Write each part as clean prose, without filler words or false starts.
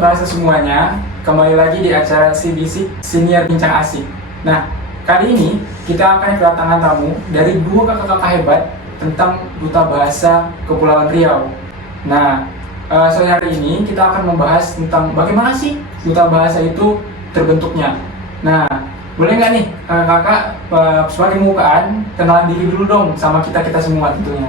Sobat Bahasa semuanya, kembali lagi di acara CBC Senior Bincang Asik. Nah, kali ini kita akan kedatangan tamu dari dua kakak-kakak hebat tentang Duta Bahasa Kepulauan Riau. Nah, sore hari ini kita akan membahas tentang bagaimana sih Duta Bahasa itu terbentuknya. Nah, boleh nggak nih kakak sebagai pembukaan kenalan diri dulu dong sama kita semua tentunya.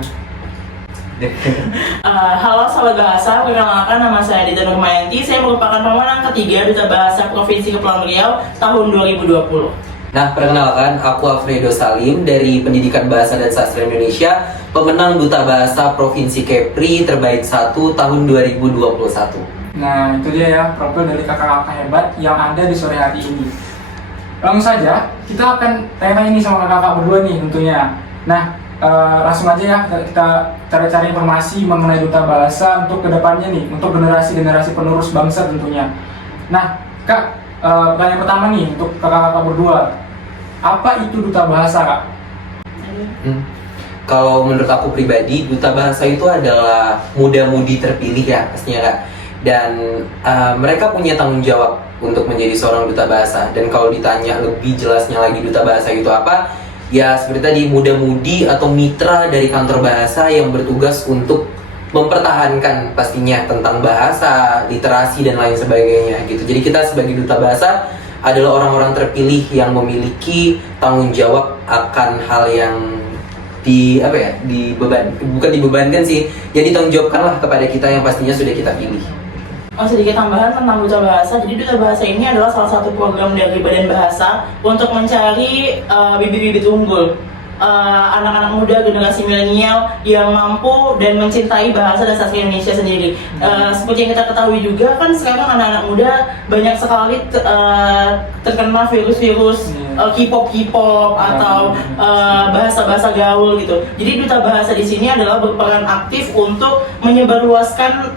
Halo Sobat Bahasa, perkenalkan nama saya Dita Nurmayanti. Saya merupakan pemenang ketiga Duta Bahasa Provinsi Kepulauan Riau tahun 2020. Nah, perkenalkan, aku Alfredo Salim dari Pendidikan Bahasa dan Sastra Indonesia, pemenang Duta Bahasa Provinsi Kepri terbaik 1 tahun 2021. Nah, itu dia ya profil dari kakak-kakak hebat yang ada di sore hari ini. Langsung saja, kita akan tanya ini sama kakak-kakak berdua nih tentunya. Nah, langsung aja ya kita cari-cari informasi mengenai Duta Bahasa untuk kedepannya nih, untuk generasi-generasi penerus bangsa tentunya. Nah, Kak, pertanyaan pertama nih untuk kakak-kakak berdua, apa itu Duta Bahasa, Kak? Kalau menurut aku pribadi, Duta Bahasa itu adalah muda-mudi terpilih ya pastinya Kak. Dan mereka punya tanggung jawab untuk menjadi seorang Duta Bahasa. Dan kalau ditanya lebih jelasnya lagi Duta Bahasa itu apa, ya seperti tadi, muda-mudi atau mitra dari kantor bahasa yang bertugas untuk mempertahankan pastinya tentang bahasa, literasi dan lain sebagainya gitu. Jadi kita sebagai Duta Bahasa adalah orang-orang terpilih yang memiliki tanggung jawab akan hal yang bukan dibebankan sih, ya ditanggung jawabkan lah kepada kita yang pastinya sudah kita pilih. Sedikit tambahan tentang Duta Bahasa. Jadi Duta Bahasa ini adalah salah satu program dari Badan Bahasa untuk mencari bibit-bibit unggul, anak-anak muda generasi milenial yang mampu dan mencintai bahasa dan sastra Indonesia sendiri. Seperti yang kita ketahui juga kan sekarang anak-anak muda banyak sekali terkena virus-virus K-pop atau bahasa-bahasa gaul gitu. Jadi Duta Bahasa di sini adalah berperan aktif untuk menyebarluaskan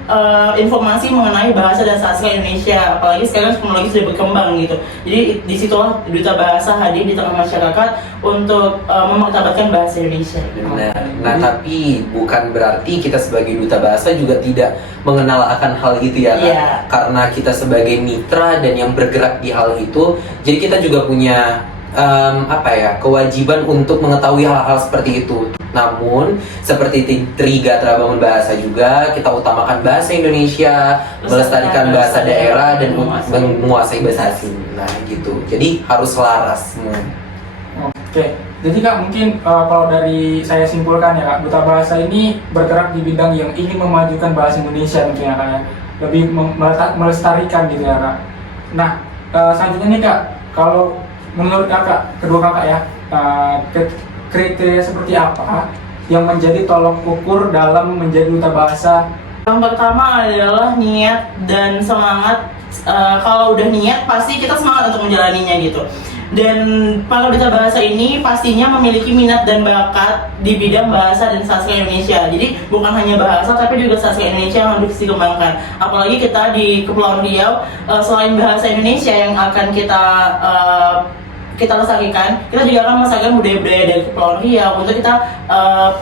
informasi mengenai bahasa dan sastra Indonesia. Apalagi sekarang teknologi sudah berkembang gitu. Jadi disitulah Duta Bahasa hadir di tengah masyarakat untuk memartabatkan bahasa Indonesia. Benar. Nah, tapi bukan berarti kita sebagai Duta Bahasa juga tidak mengenal akan hal itu ya Kak. Yeah. Karena kita sebagai mitra dan yang bergerak di hal itu, jadi kita juga punya kewajiban untuk mengetahui hal-hal seperti itu. Namun seperti Trigatra Bangun Bahasa juga, kita utamakan bahasa Indonesia, melestarikan bahasa daerah dan menguasai bahasa asing. Nah gitu, jadi harus selaras semua. Oke, jadi Kak mungkin kalau dari saya simpulkan ya Kak, Duta Bahasa ini bergerak di bidang yang ingin memajukan bahasa Indonesia tentunya Kak ya, lebih melestarikan gitu ya Kak. Nah, selanjutnya nih Kak, kalau menurut kakak, kedua kakak ya, kriteria seperti apa yang menjadi tolok ukur dalam menjadi Duta Bahasa? Yang pertama adalah niat dan semangat. Kalau udah niat pasti kita semangat untuk menjalaninya gitu. Dan para Duta Bahasa ini pastinya memiliki minat dan bakat di bidang bahasa dan sastra Indonesia. Jadi bukan hanya bahasa tapi juga sastra Indonesia yang harus dikembangkan. Apalagi kita di Kepulauan Riau, selain bahasa Indonesia yang akan kita lestarikan, kita juga akan melestarikan budaya-budaya dari Kepulauan Riau untuk kita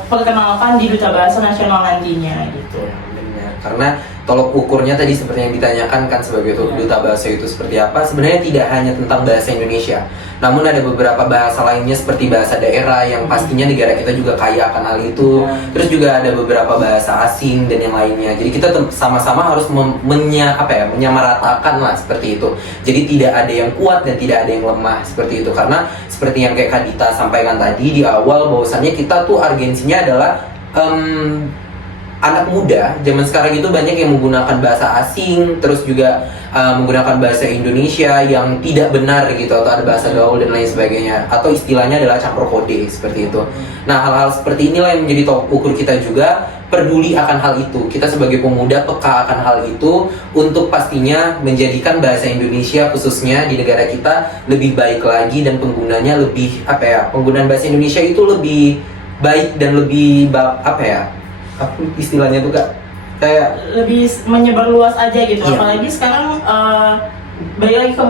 perkenalkan di Duta Bahasa Nasional nantinya gitu. Benar. Karena tolok ukurnya tadi seperti yang ditanyakan kan sebagai Duta Bahasa itu seperti apa, sebenarnya tidak hanya tentang bahasa Indonesia, namun ada beberapa bahasa lainnya seperti bahasa daerah yang pastinya negara kita juga kaya akan hal itu. Terus juga ada beberapa bahasa asing dan yang lainnya. Jadi kita sama-sama harus menyamaratakan lah seperti itu. Jadi tidak ada yang kuat dan tidak ada yang lemah seperti itu. Karena seperti yang kayak Kak Dita sampaikan tadi di awal, bahwasannya kita tuh urgensinya adalah anak muda zaman sekarang itu banyak yang menggunakan bahasa asing, terus juga menggunakan bahasa Indonesia yang tidak benar gitu, atau ada bahasa gaul dan lain sebagainya, atau istilahnya adalah campur kode seperti itu. Nah, hal-hal seperti inilah yang menjadi tolok ukur kita juga, peduli akan hal itu. Kita sebagai pemuda peka akan hal itu untuk pastinya menjadikan bahasa Indonesia khususnya di negara kita lebih baik lagi, dan penggunanya lebih penggunaan bahasa Indonesia itu lebih baik dan lebih apa istilahnya tuh Kak, kayak lebih menyebar luas aja gitu. Iya. Apalagi sekarang balik lagi ke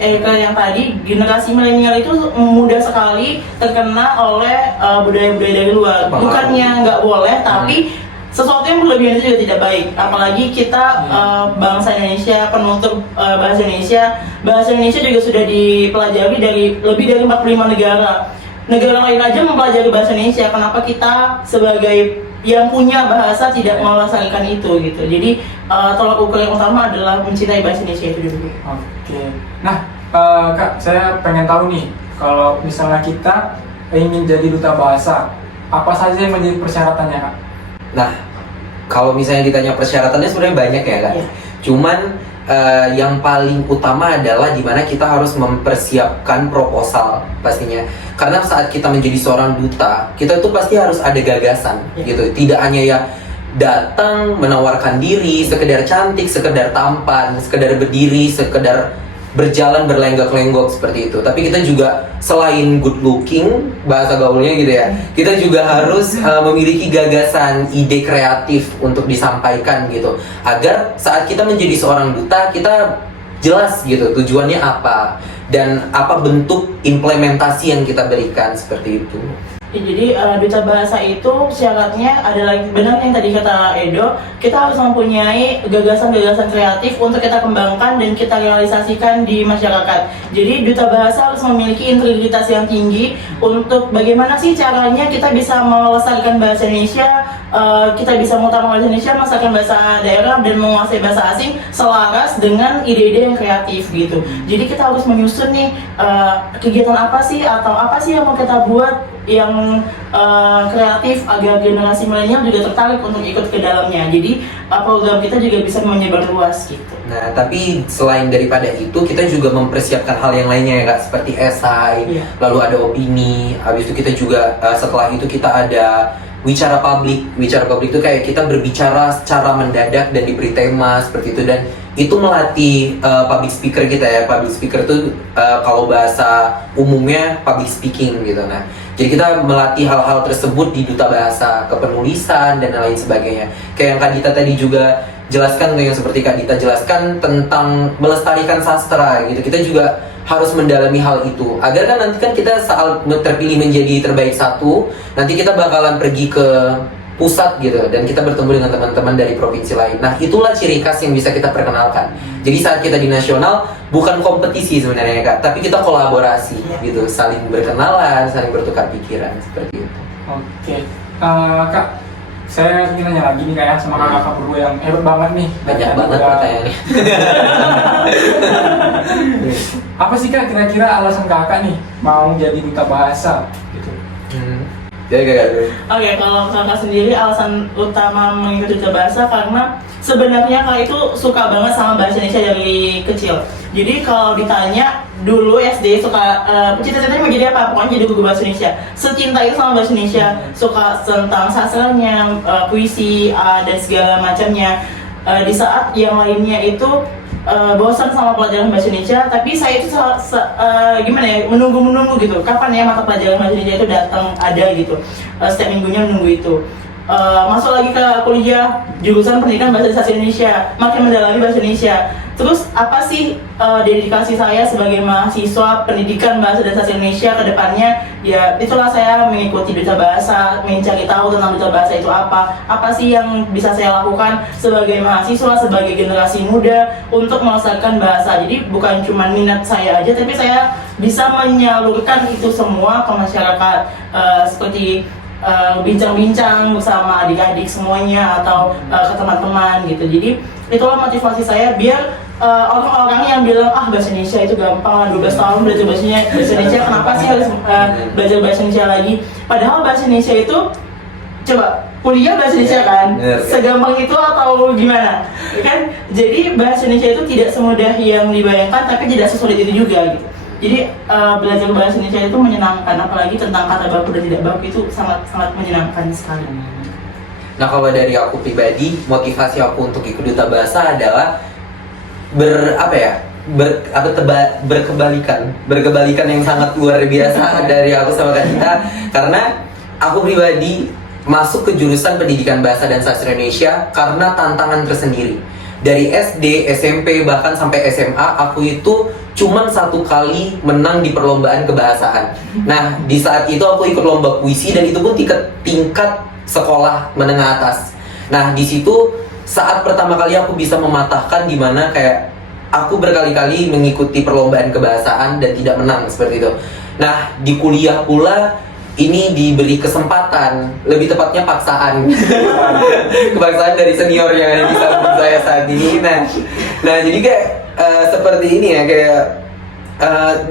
ke yang tadi, generasi milenial itu mudah sekali terkena oleh budaya-budaya dari luar. Bukannya nggak boleh, tapi sesuatu yang berlebihan itu juga tidak baik. Apalagi kita bangsa Indonesia, penutur bahasa Indonesia. Bahasa Indonesia juga sudah dipelajari dari lebih dari 45 negara. Negara lain aja mempelajari bahasa Indonesia. Kenapa kita sebagai yang punya bahasa tidak melestarikan itu gitu? Jadi tolak ukur yang utama adalah mencintai bahasa Indonesia itu dulu. Oke. Nah, Kak, saya pengen tahu nih, kalau misalnya kita ingin jadi duta bahasa, apa saja yang menjadi persyaratannya, Kak? Nah, kalau misalnya ditanya persyaratannya sebenarnya banyak ya kan. Iya. Cuman yang paling utama adalah dimana kita harus mempersiapkan proposal pastinya. Karena saat kita menjadi seorang duta, kita tuh pasti harus ada gagasan gitu. Tidak hanya ya datang menawarkan diri, sekedar cantik, sekedar tampan, sekedar berdiri, sekedar berjalan berlenggak-lenggok seperti itu. Tapi kita juga selain good looking, bahasa gaulnya gitu ya, kita juga harus memiliki gagasan, ide kreatif untuk disampaikan gitu. Agar saat kita menjadi seorang duta, kita jelas gitu tujuannya apa dan apa bentuk implementasi yang kita berikan seperti itu. Ya, jadi duta bahasa itu syaratnya adalah benar yang tadi kata Edo, kita harus mempunyai gagasan-gagasan kreatif untuk kita kembangkan dan kita realisasikan di masyarakat. Jadi duta bahasa harus memiliki integritas yang tinggi untuk bagaimana sih caranya kita bisa melestarikan bahasa Indonesia, kita bisa mengutamakan bahasa Indonesia, melestarikan bahasa daerah dan menguasai bahasa asing selaras dengan ide-ide yang kreatif gitu. Jadi kita harus menyusun nih kegiatan apa sih atau apa sih yang mau kita buat yang kreatif agar generasi milenial juga tertarik untuk ikut ke dalamnya. Jadi program kita juga bisa menyebar luas gitu. Nah, tapi selain daripada itu, kita juga mempersiapkan hal yang lainnya ya Kak, seperti esai, lalu ada opini. Habis itu kita juga setelah itu kita ada wicara publik. Wicara publik itu kayak kita berbicara secara mendadak dan diberi tema seperti itu, dan itu melatih public speaker kita ya. Public speaker itu kalau bahasa umumnya public speaking gitu. Nah, jadi kita melatih hal-hal tersebut di duta bahasa, kepenulisan dan lain sebagainya. Kayak yang Kak Dita tadi juga jelaskan, yang seperti Kak Dita jelaskan tentang melestarikan sastra gitu. Kita juga harus mendalami hal itu agar kan nanti kan kita saat terpilih menjadi terbaik satu, nanti kita bakalan pergi ke pusat gitu dan kita bertemu dengan teman-teman dari provinsi lain. Nah, itulah ciri khas yang bisa kita perkenalkan. Jadi saat kita di nasional bukan kompetisi sebenarnya Kak, tapi kita kolaborasi gitu, saling berkenalan, saling bertukar pikiran seperti itu. Oke. Kak, saya ingin nanya lagi nih Kak ya, sama kakak berdua yang hebat banget nih. Banyak banget pertanyaannya. Apa sih Kak kira-kira alasan kakak nih mau jadi duta bahasa gitu? Oke, kalau kakak sendiri alasan utama mengikuti duta bahasa karena sebenarnya kakak itu suka banget sama bahasa Indonesia dari kecil. Jadi kalau ditanya dulu SD suka cita-citanya mau jadi apa? Pokoknya jadi guru bahasa Indonesia. Secinta itu sama bahasa Indonesia, suka tentang sastranya, puisi dan segala macamnya. Di saat yang lainnya itu bosan sama pelajaran bahasa Indonesia, tapi saya itu gimana ya, menunggu gitu, kapan ya mata pelajaran bahasa Indonesia itu datang ada gitu, setiap minggunya menunggu itu. Masuk lagi ke kuliah jurusan pendidikan bahasa dan sastra Indonesia, makin mendalami bahasa Indonesia. Terus apa sih dedikasi saya sebagai mahasiswa pendidikan bahasa dan sastra Indonesia ke depannya? Ya itulah saya mengikuti duta bahasa, mencari tahu tentang duta bahasa itu apa sih yang bisa saya lakukan sebagai mahasiswa, sebagai generasi muda untuk melestarikan bahasa. Jadi bukan cuma minat saya aja, tapi saya bisa menyalurkan itu semua ke masyarakat, seperti bincang-bincang bersama adik-adik semuanya atau ke teman-teman gitu. Jadi itulah motivasi saya biar orang-orang yang bilang bahasa Indonesia itu gampang, 12 tahun belajar bahasa Indonesia, kenapa sih harus belajar bahasa Indonesia lagi? Padahal bahasa Indonesia itu, coba kuliah bahasa Indonesia kan, segampang itu atau gimana? Kan? Jadi bahasa Indonesia itu tidak semudah yang dibayangkan, tapi tidak sesulit itu juga gitu. Jadi belajar bahasa Indonesia itu menyenangkan, apalagi tentang kata baku dan tidak baku itu sangat menyenangkan sekali. Nah, kalau dari aku pribadi, motivasi aku untuk ikut duta bahasa adalah berkebalikan yang sangat luar biasa dari aku sama Kak Dita, karena aku pribadi masuk ke jurusan pendidikan bahasa dan sastra Indonesia karena tantangan tersendiri. Dari SD, SMP, bahkan sampai SMA, aku itu cuman 1 kali menang di perlombaan kebahasaan. Nah, di saat itu aku ikut lomba puisi dan itu pun tingkat sekolah menengah atas. Nah di situ saat pertama kali aku bisa mematahkan, dimana kayak aku berkali-kali mengikuti perlombaan kebahasaan dan tidak menang seperti itu. Nah di kuliah pula ini diberi kesempatan, lebih tepatnya paksaan, kepaksaan dari senior yang ada di samping saya saat ini. Nah jadi kayak seperti ini ya, kayak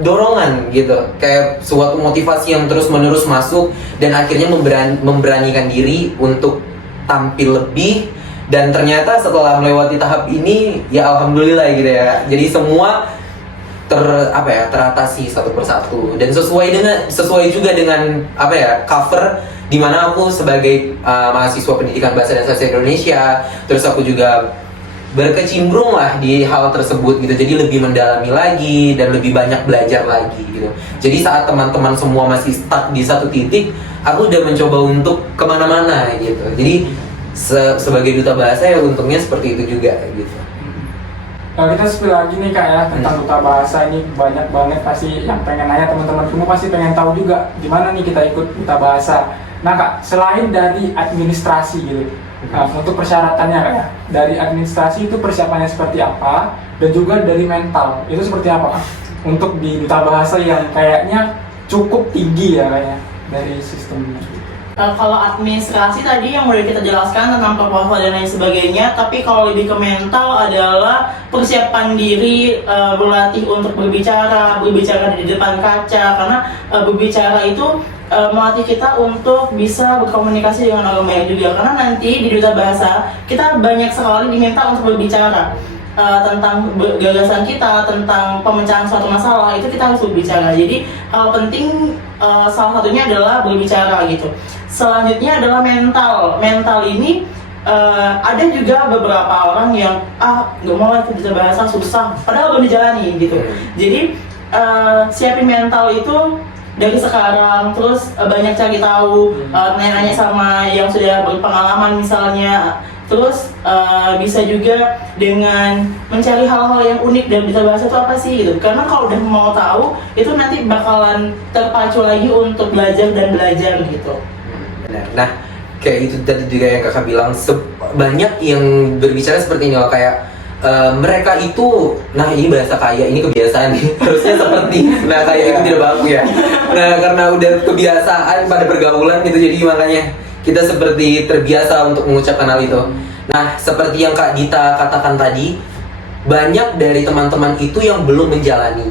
dorongan gitu, kayak suatu motivasi yang terus menerus masuk dan akhirnya memberanikan diri untuk tampil lebih. Dan ternyata setelah melewati tahap ini ya alhamdulillah gitu ya, jadi semua teratasi satu persatu dan sesuai juga dengan cover di mana aku sebagai mahasiswa pendidikan bahasa dan sastra Indonesia, terus aku juga berkecimpung lah di hal tersebut gitu, jadi lebih mendalami lagi dan lebih banyak belajar lagi gitu. Jadi saat teman-teman semua masih stuck di satu titik, aku udah mencoba untuk kemana-mana gitu. Jadi sebagai duta bahasa ya untungnya seperti itu juga gitu. Kalau kita spill lagi nih Kak ya tentang duta bahasa ini, banyak banget pasti yang pengen nanya, teman-teman semua pasti pengen tahu juga gimana nih kita ikut duta bahasa. Nah Kak, selain dari administrasi gitu, untuk persyaratannya Kak ya, dari administrasi itu persiapannya seperti apa, dan juga dari mental itu seperti apa Kak? Untuk di duta bahasa yang kayaknya cukup tinggi ya kayaknya dari sistemnya. Kalau administrasi tadi yang udah kita jelaskan tentang proposal dan lain sebagainya, tapi kalau lebih ke mental adalah persiapan diri, berlatih untuk berbicara di depan kaca, karena berbicara itu melatih kita untuk bisa berkomunikasi dengan orang banyak juga, karena nanti di duta bahasa kita banyak sekali diminta untuk berbicara tentang gagasan kita, tentang pemecahan suatu masalah, itu kita harus berbicara. Jadi hal penting salah satunya adalah berbicara gitu. Selanjutnya adalah mental. Mental ini ada juga beberapa orang yang nggak mau duta bahasa susah, padahal belum dijalani gitu. Jadi siapin mental itu dari sekarang, terus banyak cari tahu, nanya-nanya sama yang sudah berpengalaman misalnya. Terus bisa juga dengan mencari hal-hal yang unik dan duta bahasa itu apa sih gitu. Karena kalau udah mau tahu, itu nanti bakalan terpacu lagi untuk belajar dan belajar gitu. Benar. Nah, kayak itu tadi juga yang kakak bilang, banyak yang berbicara seperti ini loh, kayak mereka itu, nah ini bahasa kaya, ini kebiasaan nih, harusnya seperti, nah kayak itu tidak baku ya. Nah karena udah kebiasaan pada pergaulan gitu, jadi makanya kita seperti terbiasa untuk mengucapkan hal itu. Nah seperti yang Kak Dita katakan tadi, banyak dari teman-teman itu yang belum menjalani,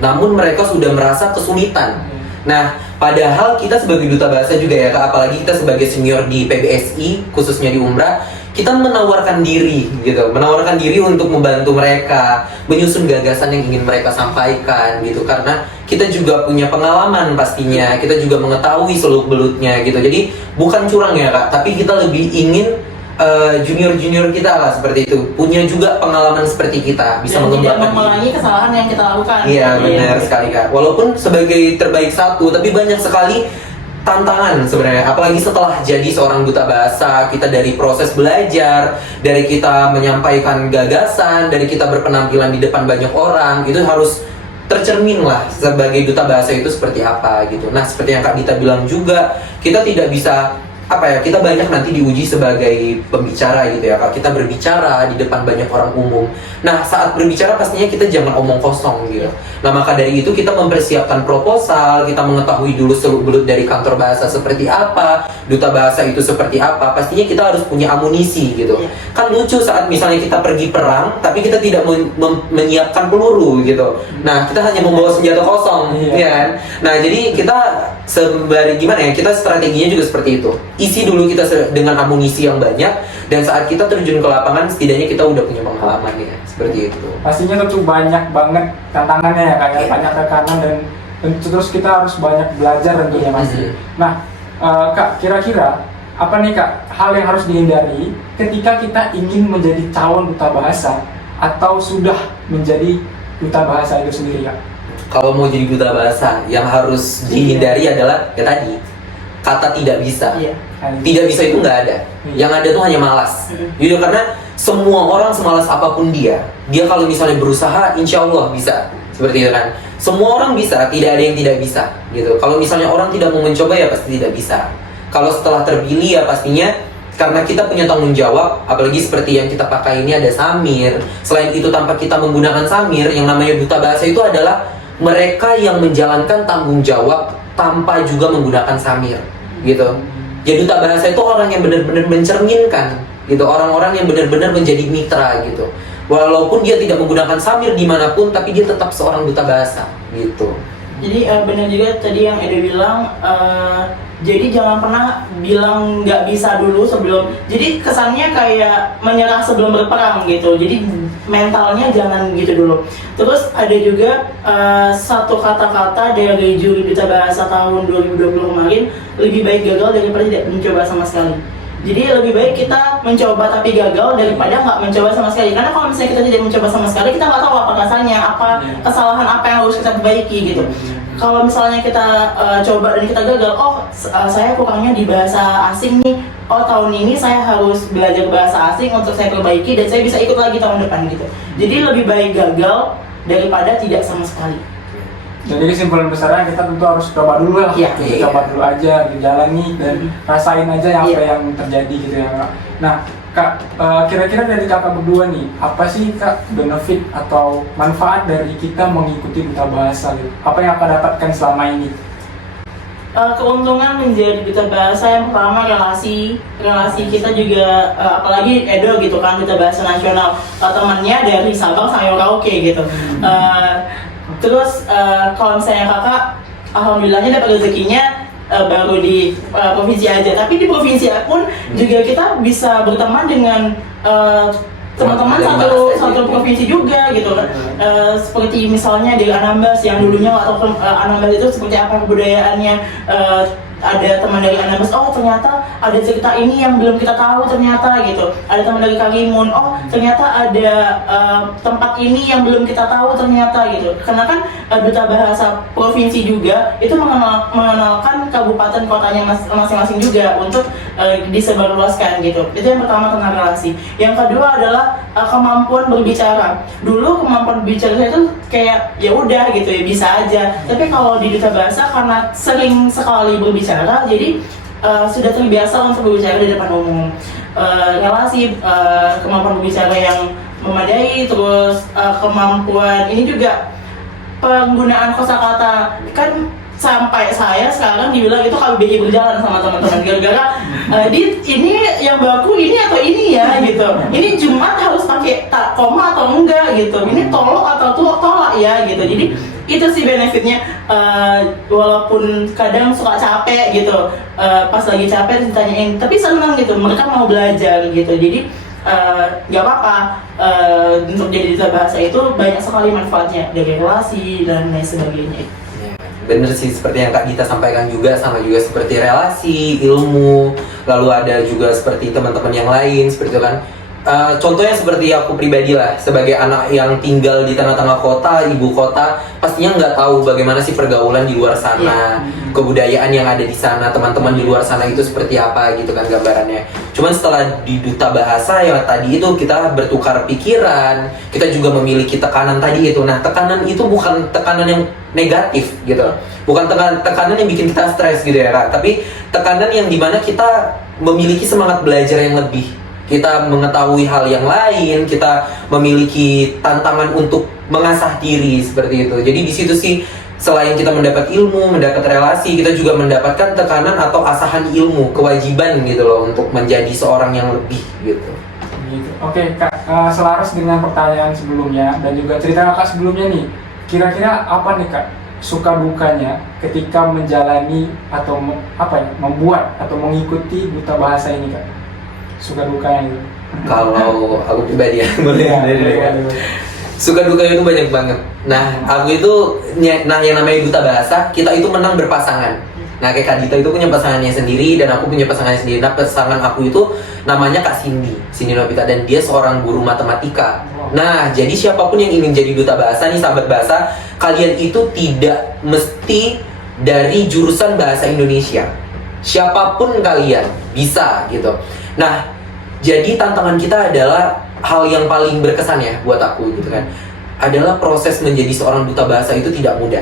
namun mereka sudah merasa kesulitan. Nah padahal kita sebagai duta bahasa juga ya Kak, apalagi kita sebagai senior di PBSI, khususnya di Umrah, kita menawarkan diri gitu, menawarkan diri untuk membantu mereka menyusun gagasan yang ingin mereka sampaikan gitu, karena kita juga punya pengalaman pastinya, kita juga mengetahui seluk-beluknya gitu. Jadi bukan curang ya Kak, tapi kita lebih ingin junior-junior kita lah seperti itu punya juga pengalaman seperti kita, bisa dan mengembangkan tidak mengulangi kesalahan yang kita lakukan. Iya benar sekali Kak. Walaupun sebagai terbaik satu, tapi banyak sekali tantangan sebenarnya. Apalagi setelah jadi seorang duta bahasa, kita dari proses belajar, dari kita menyampaikan gagasan, dari kita berpenampilan di depan banyak orang, itu harus tercermin lah sebagai duta bahasa itu seperti apa gitu. Nah seperti yang Kak Dita bilang juga, kita tidak bisa kita banyak nanti diuji sebagai pembicara gitu ya Kak. Kita berbicara di depan banyak orang umum. Nah saat berbicara pastinya kita jangan omong kosong gitu. Nah maka dari itu kita mempersiapkan proposal, kita mengetahui dulu seluk-beluk dari kantor bahasa seperti apa, duta bahasa itu seperti apa. Pastinya kita harus punya amunisi gitu. Kan lucu saat misalnya kita pergi perang, tapi kita tidak menyiapkan peluru gitu. Nah kita hanya membawa senjata kosong, ya kan? Nah jadi kita sembari gimana ya, kita strateginya juga seperti itu. Isi dulu kita dengan amunisi yang banyak, dan saat kita terjun ke lapangan setidaknya kita udah punya pengalaman ya, seperti itu. Pastinya tentu banyak banget tantangannya ya Kak, banyak tekanan dan terus kita harus banyak belajar tentunya pasti. Nah Kak, kira-kira apa nih Kak hal yang harus dihindari ketika kita ingin menjadi calon duta bahasa atau sudah menjadi duta bahasa itu sendiri Kak? Kalau mau jadi duta bahasa, yang harus dihindari adalah ya tadi, kata tidak bisa. Tidak bisa itu nggak ada. Yang ada tuh hanya malas. Gitu, karena semua orang semalas apapun dia kalau misalnya berusaha, insya Allah bisa. Seperti itu kan. Semua orang bisa, tidak ada yang tidak bisa. Gitu. Kalau misalnya orang tidak mau mencoba ya pasti tidak bisa. Kalau setelah terpilih ya pastinya karena kita punya tanggung jawab, apalagi seperti yang kita pakai ini ada Samir. Selain itu tanpa kita menggunakan Samir, yang namanya duta bahasa itu adalah mereka yang menjalankan tanggung jawab tanpa juga menggunakan Samir, gitu. Jadi duta bahasa itu orang yang benar-benar mencerminkan, gitu. Orang-orang yang benar-benar menjadi mitra, gitu. Walaupun dia tidak menggunakan Samir dimanapun, tapi dia tetap seorang duta bahasa, gitu. Jadi benar juga tadi yang Edo bilang, jadi jangan pernah bilang nggak bisa dulu sebelum, jadi kesannya kayak menyerah sebelum berperang gitu, jadi mentalnya jangan gitu dulu. Terus ada juga satu kata-kata dari juri duta bahasa tahun 2020 kemarin, lebih baik gagal daripada tidak mencoba sama sekali. Jadi lebih baik kita mencoba tapi gagal daripada nggak mencoba sama sekali. Karena kalau misalnya kita tidak mencoba sama sekali, kita nggak tahu apa rasanya, apa kesalahan apa yang harus kita perbaiki gitu. Kalau misalnya kita coba dan kita gagal, saya kurangnya di bahasa asing nih. Tahun ini saya harus belajar bahasa asing untuk saya perbaiki dan saya bisa ikut lagi tahun depan gitu. Jadi lebih baik gagal daripada tidak sama sekali. Jadi kesimpulan besarnya kita tentu harus coba dulu lah, coba dulu aja, dijalani dan rasain aja apa yang terjadi gitu ya Kak. Nah Kak, kira-kira dari kakak berdua nih, apa sih Kak benefit atau manfaat dari kita mengikuti duta bahasa gitu? Apa yang Kak dapatkan selama ini? Keuntungan menjadi duta bahasa yang pertama relasi kita juga, apalagi Edo gitu kan, duta bahasa nasional, temannya dari Sabang sampai Merauke gitu. Terus kalau misalnya kakak, alhamdulillahnya dapat rezekinya baru di provinsi aja, tapi di provinsi pun juga kita bisa berteman dengan teman-teman satu provinsi juga gitu kan. Seperti misalnya dari Anambas yang dulunya nggak tahu Anambas itu seperti apa kebudayaannya, ada teman dari Anambas, ternyata ada cerita ini yang belum kita tahu ternyata gitu. Ada teman dari Karimun, ternyata ada tempat ini yang belum kita tahu ternyata gitu. Karena kan duta bahasa provinsi juga itu mengenalkan kabupaten kotanya masing-masing juga untuk disebarluaskan gitu. Itu yang pertama tentang relasi. Yang kedua adalah kemampuan berbicara. Dulu kemampuan berbicara saya itu kayak ya udah gitu ya, bisa aja. Tapi kalau di duta bahasa karena sering sekali berbicara, jadi sudah terbiasa untuk berbicara di depan umum. Relasi, kemampuan berbicara yang memadai, terus kemampuan ini juga penggunaan kosakata. Kan sampai saya sekarang dibilang itu KBBI berjalan sama teman-teman gara-gara ini yang baku ini atau ini ya gitu. Ini Jumat harus pakai koma atau enggak gitu. Ini tolok atau tolak ya gitu. Jadi itu sih benefitnya, walaupun kadang suka capek gitu, pas lagi capek ditanyain, tapi senang gitu, mereka mau belajar gitu. Jadi nggak apa-apa, untuk jadi duta bahasa itu banyak sekali manfaatnya dari relasi dan lain sebagainya. Bener sih, seperti yang Kak Gita sampaikan juga, sama juga seperti relasi, ilmu, lalu ada juga seperti teman-teman yang lain, seperti itu kan. Contohnya seperti aku pribadi lah, sebagai anak yang tinggal di tengah-tengah kota, ibu kota, pastinya nggak tahu bagaimana sih pergaulan di luar sana, kebudayaan yang ada di sana, teman-teman di luar sana itu seperti apa gitu kan gambarannya. Cuman setelah di duta bahasa ya tadi itu kita bertukar pikiran, kita juga memiliki tekanan tadi itu. Nah, tekanan itu bukan tekanan yang negatif gitu, bukan tekanan yang bikin kita stres gitu ya Kak, tapi tekanan yang dimana kita memiliki semangat belajar yang lebih. Kita mengetahui hal yang lain, kita memiliki tantangan untuk mengasah diri seperti itu. Jadi di situ sih selain kita mendapat ilmu, mendapat relasi, kita juga mendapatkan tekanan atau asahan ilmu, kewajiban gitu loh untuk menjadi seorang yang lebih gitu. Oke Kak, selaras dengan pertanyaan sebelumnya dan juga cerita Kakak sebelumnya nih, kira-kira apa nih Kak suka dukanya ketika menjalani atau membuat atau mengikuti duta bahasa ini Kak? Suka dukanya gitu. Kalau aku pribadi ya, suka dukanya itu banyak banget. Nah, aku itu yang namanya duta bahasa, kita itu menang berpasangan. Nah, kayak Kak Dita itu punya pasangannya sendiri dan aku punya pasangannya sendiri. Nah, pasangan aku itu namanya Kak Cindy Nobita, dan dia seorang guru matematika. Nah, jadi siapapun yang ingin jadi duta bahasa nih, sahabat bahasa, kalian itu tidak mesti dari jurusan bahasa Indonesia. Siapapun kalian bisa gitu. Nah, jadi tantangan kita adalah hal yang paling berkesan ya buat aku gitu kan, adalah proses menjadi seorang duta bahasa itu tidak mudah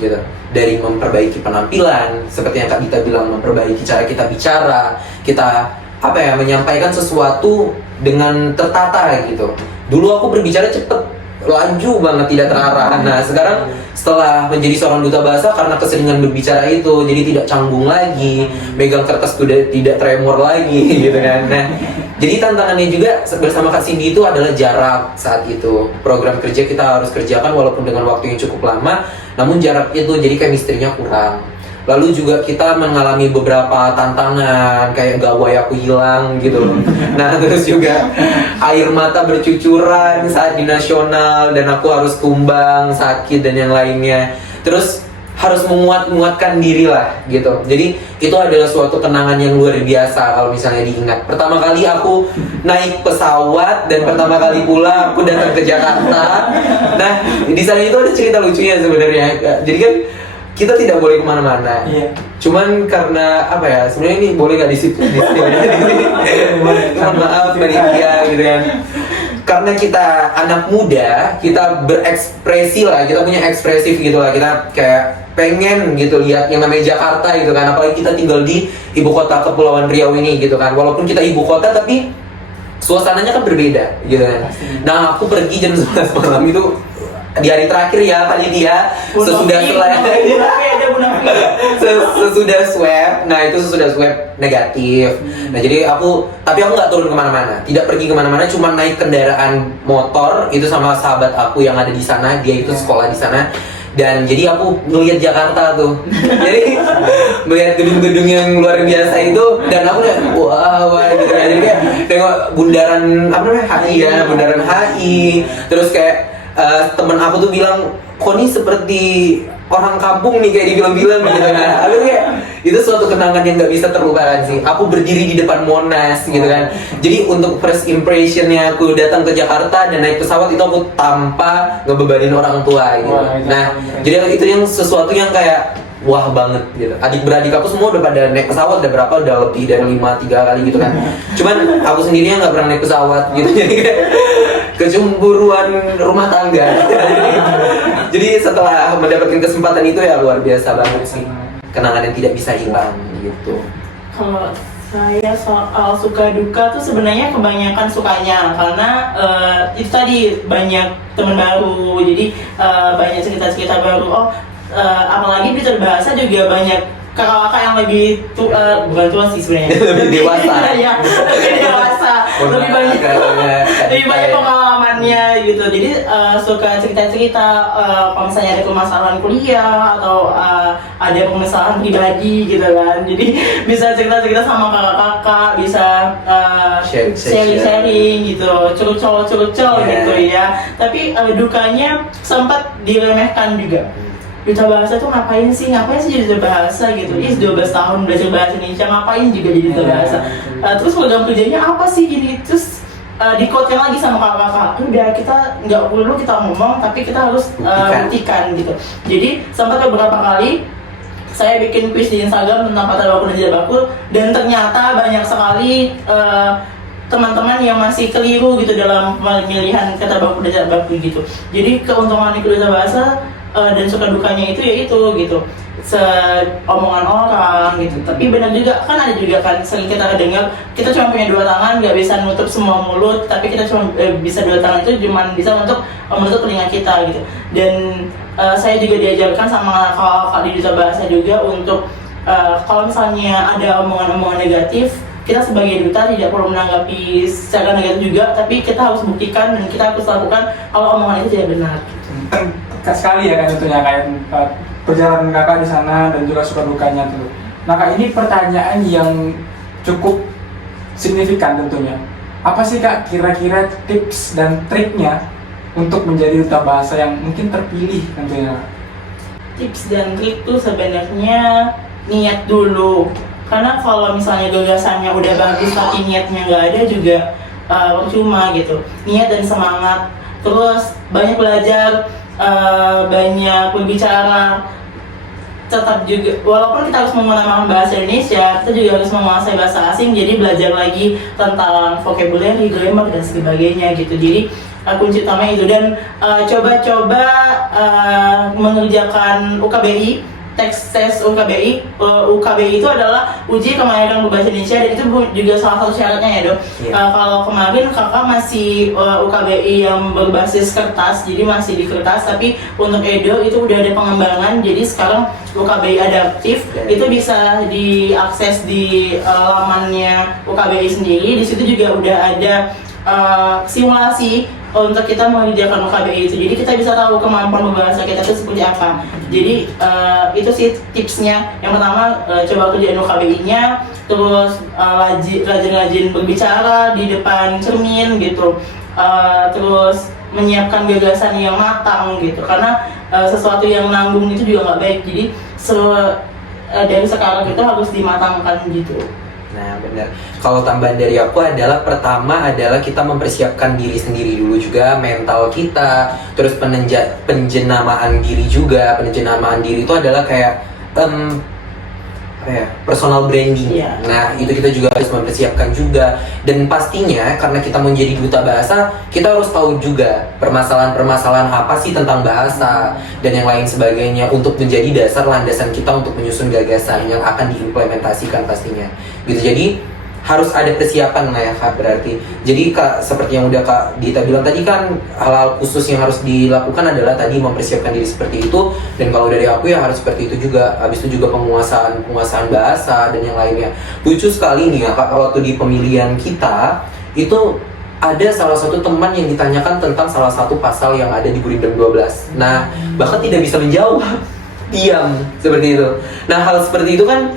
gitu. Dari memperbaiki penampilan, seperti yang Kak Gita bilang, memperbaiki cara kita bicara, kita apa ya, menyampaikan sesuatu dengan tertata gitu. Dulu aku berbicara cepet, laju banget, tidak terarah. Nah sekarang setelah menjadi seorang duta bahasa, karena keseringan berbicara itu, jadi tidak canggung lagi, megang kertas udah tidak tremor lagi gitu kan. Nah jadi tantangannya juga bersama Kak Cindy itu adalah jarak saat itu. Program kerja kita harus kerjakan walaupun dengan waktu yang cukup lama, namun jarak itu jadi chemistry-nya kurang. Lalu juga kita mengalami beberapa tantangan kayak gawai aku hilang gitu loh. Nah terus juga air mata bercucuran saat di nasional dan aku harus tumbang, sakit dan yang lainnya. Terus harus menguatkan diri lah gitu. Jadi itu adalah suatu kenangan yang luar biasa kalau misalnya diingat. Pertama kali aku naik pesawat dan pertama kali pula aku datang ke Jakarta. Nah di sana itu ada cerita lucunya sebenarnya. Jadi kan kita tidak boleh kemana-mana. Iya. Cuman karena apa ya? Sebenarnya ini boleh nggak di sini? Mohon maaf panitia gitu kan. Karena kita anak muda, kita berekspresi lah, kita punya ekspresif gitu lah. Kita kayak pengen gitu lihat yang namanya Jakarta gitu kan. Apalagi kita tinggal di ibu kota Kepulauan Riau ini gitu kan. Walaupun kita ibu kota tapi suasananya kan berbeda gitu kan. Nah aku pergi jam 11 malam itu di hari terakhir ya panitia, sesudah sesudah swab. Nah itu sesudah swab negatif. Nah jadi tapi aku nggak turun kemana-mana, tidak pergi kemana-mana, cuma naik kendaraan motor itu sama sahabat aku yang ada di sana, dia itu sekolah di sana. Dan jadi aku ngeliat Jakarta tuh, jadi melihat gedung-gedung yang luar biasa itu, dan aku udah wah gitu ya. Jadi kayak tengok bundaran apa namanya HI ya, bundaran HI, terus kayak temen aku tuh bilang, kok nih seperti orang kampung nih kayak di film-film gitu kan. Aku kayak itu suatu kenangan yang nggak bisa terlupakan sih. Aku berdiri di depan Monas gitu kan. Jadi untuk first impressionnya aku datang ke Jakarta dan naik pesawat itu aku tanpa ngebebanin orang tua gitu. Nah jadi itu yang sesuatu yang kayak wah banget gitu. Adik-beradik aku semua udah pada naik pesawat, udah lebih dari 3 kali gitu kan. Cuman aku sendirinya nggak pernah naik pesawat gitu. Jadi kayak kecemburuan rumah tangga. Jadi setelah mendapatkan kesempatan itu ya luar biasa banget sih. Kenangan yang tidak bisa hilang gitu. Kalau saya soal suka duka tuh sebenarnya kebanyakan sukanya karena itu tadi banyak teman baru, jadi banyak cerita-cerita baru. Apalagi di bahasa juga banyak kakak-kakak yang lebih bukan tua sih sebenarnya. Lebih dewasa. Iya, lebih dewasa. Lebih banyak pengalamannya gitu. Jadi suka cerita-cerita kalau misalnya ada permasalahan kuliah atau ada permasalahan pribadi gitu kan. Jadi bisa cerita-cerita sama kakak-kakak, bisa sharing-sharing gitu, curcol gitu ya. Tapi dukanya sempat diremehkan juga. Duta bahasa tuh ngapain sih jadi duta bahasa gitu. 12 tahun belajar bahasa Indonesia, ngapain juga jadi duta bahasa. Terus program kerjanya apa sih gini. Terus di-quote-nya lagi sama kakak-kakak, udah kita nggak perlu kita ngomong tapi kita harus buktikan gitu. Jadi sempat beberapa kali saya bikin quiz di Instagram tentang kata baku dan tidak baku, dan ternyata banyak sekali teman-teman yang masih keliru gitu dalam pemilihan kata baku dan tidak baku gitu. Jadi keuntungan ikut duta bahasa dan suka dukanya itu yaitu gitu, omongan orang gitu. Tapi benar juga kan, ada juga kan sering kita dengar kita cuma punya 2 tangan, nggak bisa nutup semua mulut, tapi kita cuma bisa 2 tangan itu cuma bisa untuk menutup telinga kita gitu. Dan saya juga diajarkan sama kakak di duta bahasa juga untuk kalau misalnya ada omongan-omongan negatif, kita sebagai duta tidak perlu menanggapi secara negatif juga, tapi kita harus buktikan dan kita harus lakukan kalau omongan itu tidak benar. Sekali ya kan tentunya kayak perjalanan kakak di sana dan juga suka dukanya tuh. Nah kak, ini pertanyaan yang cukup signifikan tentunya. Apa sih kak kira-kira tips dan triknya untuk menjadi duta bahasa yang mungkin terpilih tentunya? Tips dan trik tuh sebenarnya niat dulu. Karena kalau misalnya gagasannya udah bagus tapi niatnya nggak ada juga percuma gitu. Niat dan semangat, terus banyak belajar, banyak berbicara, tetap juga walaupun kita harus menggunakan bahasa Indonesia, kita juga harus menguasai bahasa asing. Jadi belajar lagi tentang vocabulary, grammar dan sebagainya gitu. Jadi kunci utamanya itu, dan coba-coba mengerjakan UKBI tes UKBI. UKBI itu adalah uji kemampuan berbahasa Indonesia, dan itu juga salah satu syaratnya ya dok. Kalau kemarin kakak masih UKBI yang berbasis kertas, jadi masih di kertas, tapi untuk Edo itu udah ada pengembangan, jadi sekarang UKBI adaptif itu bisa diakses di lamannya UKBI sendiri. Di situ juga udah ada simulasi untuk kita mengerjakan UKBI itu, jadi kita bisa tahu kemampuan berbahasa kita itu seperti apa. Jadi itu sih tipsnya. Yang pertama coba kerjaan UKBI-nya, terus rajin-rajin berbicara di depan cermin gitu, terus menyiapkan gagasan yang matang gitu, karena sesuatu yang nanggung itu juga nggak baik. Jadi dari sekarang itu harus dimatangkan gitu. Nah benar. Kalau tambahan dari aku adalah, pertama adalah kita mempersiapkan diri sendiri dulu juga, mental kita, terus penjenamaan diri juga. Penjenamaan diri itu adalah kayak personal branding. Nah itu kita juga harus mempersiapkan juga, dan pastinya karena kita menjadi duta bahasa, kita harus tahu juga permasalahan-permasalahan apa sih tentang bahasa dan yang lain sebagainya, untuk menjadi dasar landasan kita untuk menyusun gagasan yang akan diimplementasikan pastinya gitu. Jadi harus ada persiapan lah ya Kak, berarti. Jadi Kak, seperti yang udah Kak Dita bilang tadi kan, hal-hal khusus yang harus dilakukan adalah tadi mempersiapkan diri seperti itu. Dan kalau dari aku ya harus seperti itu juga. Habis itu juga penguasaan bahasa dan yang lainnya. Lucu sekali nih ya Kak, waktu di pemilihan kita itu ada salah satu teman yang ditanyakan tentang salah satu pasal yang ada di Gurindam 12. Nah bahkan tidak bisa menjawab, diam seperti itu. Nah hal seperti itu kan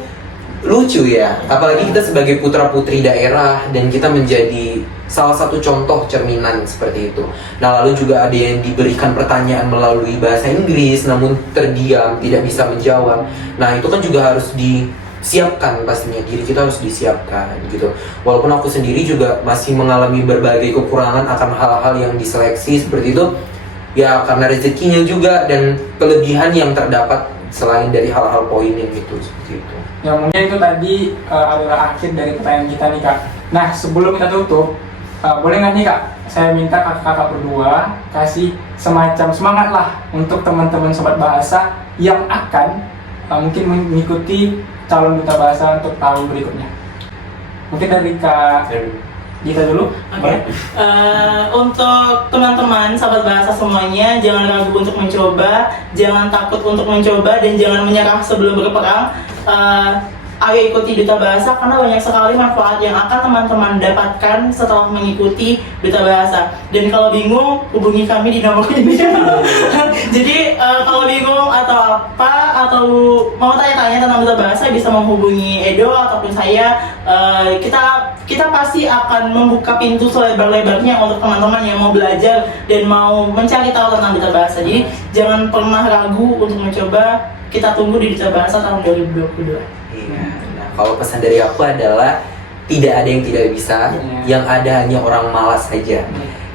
lucu ya, apalagi kita sebagai putra putri daerah dan kita menjadi salah satu contoh cerminan seperti itu. Nah lalu juga ada yang diberikan pertanyaan melalui bahasa Inggris namun terdiam, tidak bisa menjawab. Nah itu kan juga harus disiapkan, pastinya diri kita harus disiapkan gitu. Walaupun aku sendiri juga masih mengalami berbagai kekurangan akan hal-hal yang diseleksi seperti itu ya, karena rezekinya juga dan kelebihan yang terdapat selain dari hal-hal poin yang itu seperti itu. Ya mungkin itu tadi adalah akhir dari pertanyaan kita nih Kak. Nah sebelum kita tutup, boleh nggak nih Kak, saya minta kakak-kakak berdua kasih semacam semangat lah untuk teman-teman sobat bahasa yang akan mungkin mengikuti calon duta bahasa untuk tahun berikutnya. Mungkin dari Kak Dita dulu. Untuk teman-teman sahabat bahasa semuanya, jangan ragu untuk mencoba, jangan takut untuk mencoba, dan jangan menyerah sebelum berperang. Ayo ikuti duta bahasa, karena banyak sekali manfaat yang akan teman-teman dapatkan setelah mengikuti duta bahasa. Dan kalau bingung, hubungi kami di nomor ini. Jadi kalau bingung atau apa, atau mau tanya-tanya tentang duta bahasa, bisa menghubungi Edo ataupun saya. Kita pasti akan membuka pintu selebar-lebarnya untuk teman-teman yang mau belajar dan mau mencari tahu tentang duta bahasa. Jadi jangan pernah ragu untuk mencoba. Kita tunggu di duta bahasa tahun 2022. Iya. Nah, kalau pesan dari aku adalah tidak ada yang tidak bisa, yang ada hanya orang malas saja.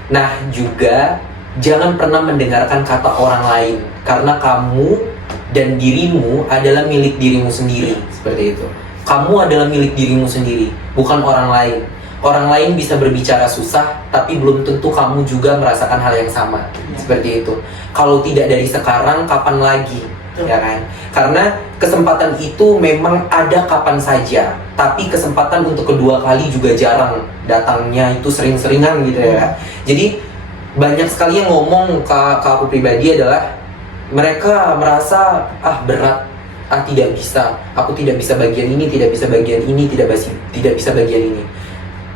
Nah, juga jangan pernah mendengarkan kata orang lain, karena kamu dan dirimu adalah milik dirimu sendiri, seperti itu. Kamu adalah milik dirimu sendiri, bukan orang lain. Orang lain bisa berbicara susah, tapi belum tentu kamu juga merasakan hal yang sama, seperti itu. Kalau tidak dari sekarang, kapan lagi? Ya kan? Karena kesempatan itu memang ada kapan saja, tapi kesempatan untuk kedua kali juga jarang datangnya, itu sering-seringan gitu ya. Jadi banyak sekali yang ngomong ke aku pribadi adalah mereka merasa berat, tidak bisa, aku tidak bisa bagian ini, tidak bisa bagian ini, tidak bisa bagian ini.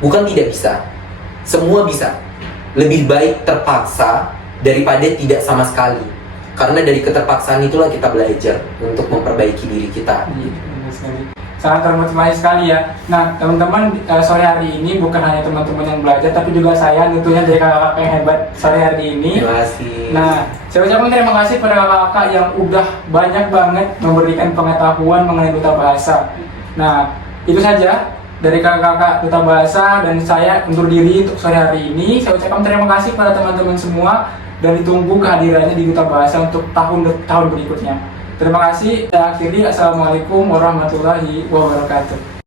Bukan tidak bisa, semua bisa. Lebih baik terpaksa daripada tidak sama sekali. Karena dari keterpaksaan itulah kita belajar untuk memperbaiki diri kita. Sangat termotivasi sekali ya. Nah teman-teman, sore hari ini bukan hanya teman-teman yang belajar, tapi juga saya tentunya dari kakak-kakak yang hebat sore hari ini. Terima kasih. Nah saya ucapkan terima kasih pada kakak-kakak yang udah banyak banget memberikan pengetahuan mengenai duta bahasa. Nah itu saja dari kakak-kakak duta bahasa, dan saya undur diri untuk sore hari ini. Saya ucapkan terima kasih pada teman-teman semua, dan ditunggu kehadirannya di duta bahasa untuk tahun berikutnya. Terima kasih. Saya akhiri. Assalamualaikum warahmatullahi wabarakatuh.